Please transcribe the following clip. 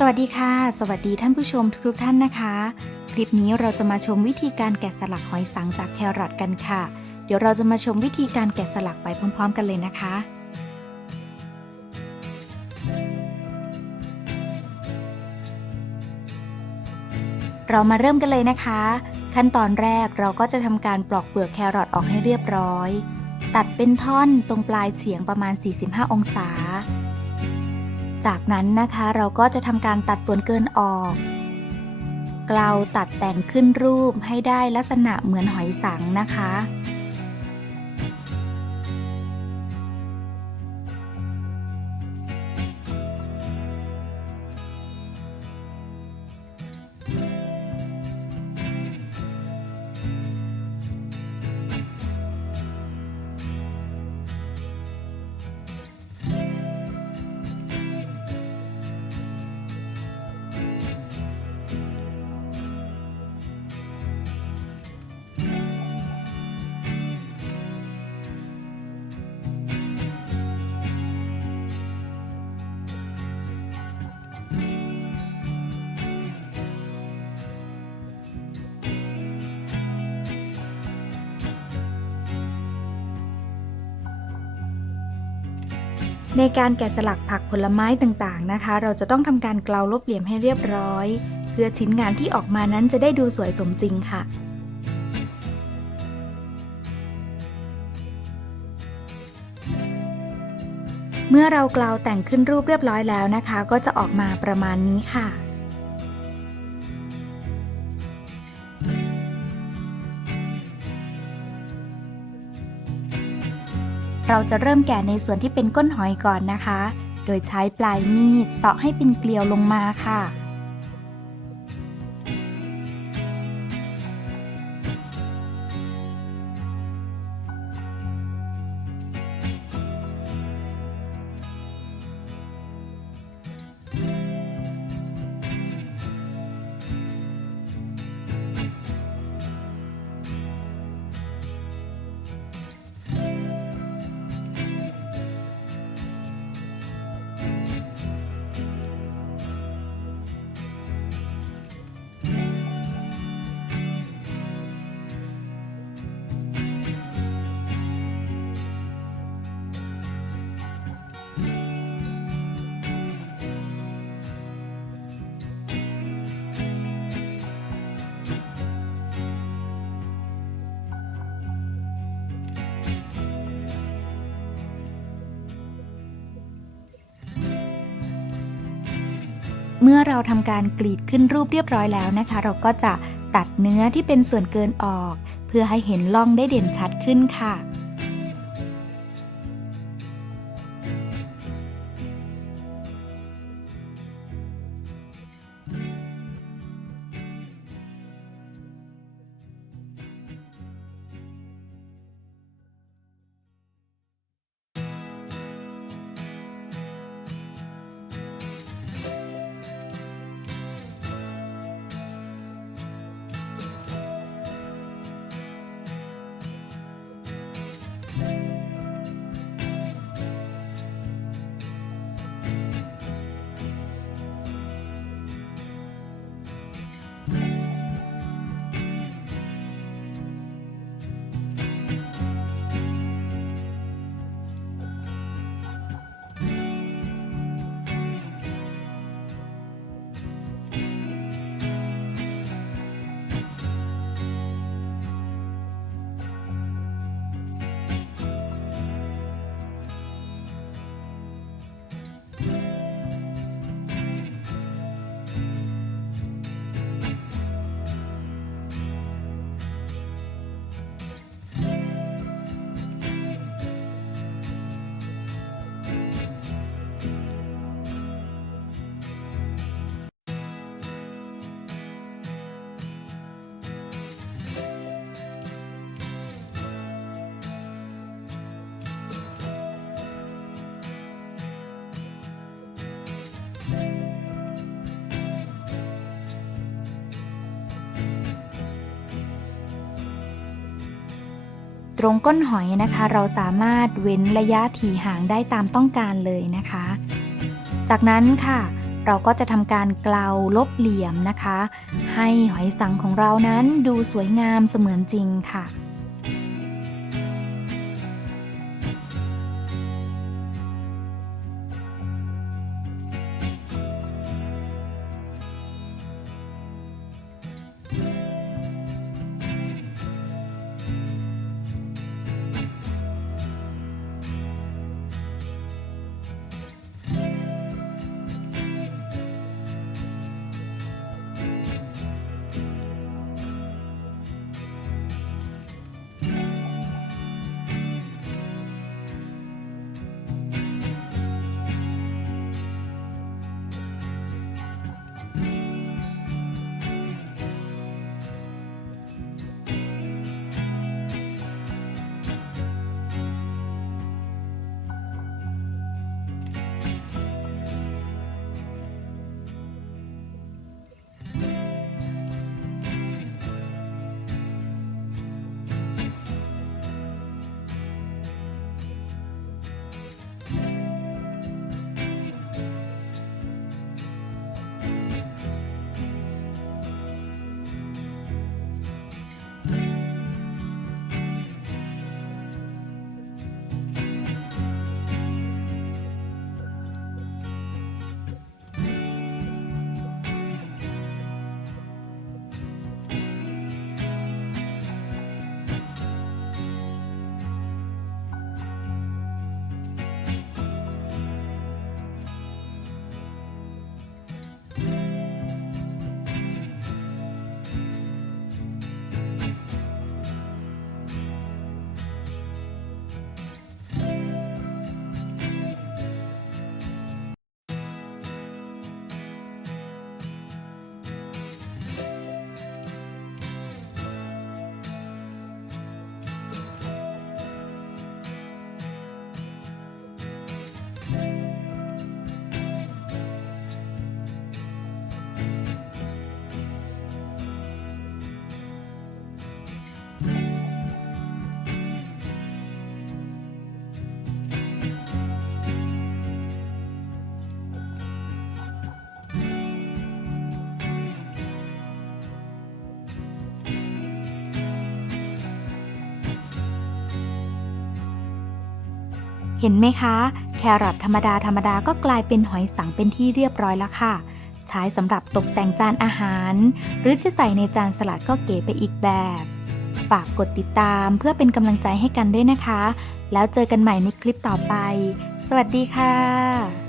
สวัสดีค่ะ สวัสดีท่านผู้ชมทุกๆท่านนะคะ คลิปนี้เราจะมาชมวิธีการแกะสลักหอยสังจากแครอทกันค่ะ เดี๋ยวเราจะมาชมวิธีการแกะสลักไปพร้อม ๆ กันเลยนะคะเรามาเริ่มกันเลยนะคะ ขั้นตอนแรกเราก็จะทำการปลอกเปลือกแครอทออกให้เรียบร้อย ตัดเป็นท่อนตรงปลายเฉียงประมาณ 45 องศา จากนั้นนะคะเราก็จะทำการตัดส่วนเกินออกเกลาตัดแต่งขึ้นรูปให้ได้ลักษณะเหมือนหอยสังนะคะ ในการแกะสลักผักผลไม้ต่างๆนะคะ เราจะต้องทำการเกลาลบเหลี่ยมให้เรียบร้อย เพื่อชิ้นงานที่ออกมานั้นจะได้ดูสวยสมจริงค่ะเมื่อเรากลาวแต่งขึ้นรูปเรียบร้อยแล้วนะคะ ก็จะออกมาประมาณนี้ค่ะ เราจะเริ่มแกะในส่วนที่เป็นก้นหอยก่อนนะคะ โดยใช้ปลายมีดเสาะให้เป็นเกลียวลงมาค่ะ เมื่อเราทำการกรีดขึ้นรูปเรียบร้อยแล้วนะคะ เราก็จะตัดเนื้อที่เป็นส่วนเกินออก เพื่อให้เห็นล่องได้เด่นชัดขึ้นค่ะ ตรงก้นหอยนะคะ เราสามารถเว้นระยะถี่ห่างได้ตามต้องการเลยนะคะ จากนั้นค่ะเราก็จะทำการเกลาลบเหลี่ยมนะคะ ให้หอยสังของเรานั้นดูสวยงามเสมือนจริงค่ะ เห็นไหมคะ แครอทธรรมดาธรรมดาก็กลายเป็นหอยสังเป็นที่เรียบร้อยแล้วค่ะ ใช้สำหรับตกแต่งจานอาหาร หรือจะใส่ในจานสลัดก็เก๋ไปอีกแบบ ฝากกดติดตามเพื่อเป็นกำลังใจให้กันด้วยนะคะ แล้วเจอกันใหม่ในคลิปต่อไป สวัสดีค่ะ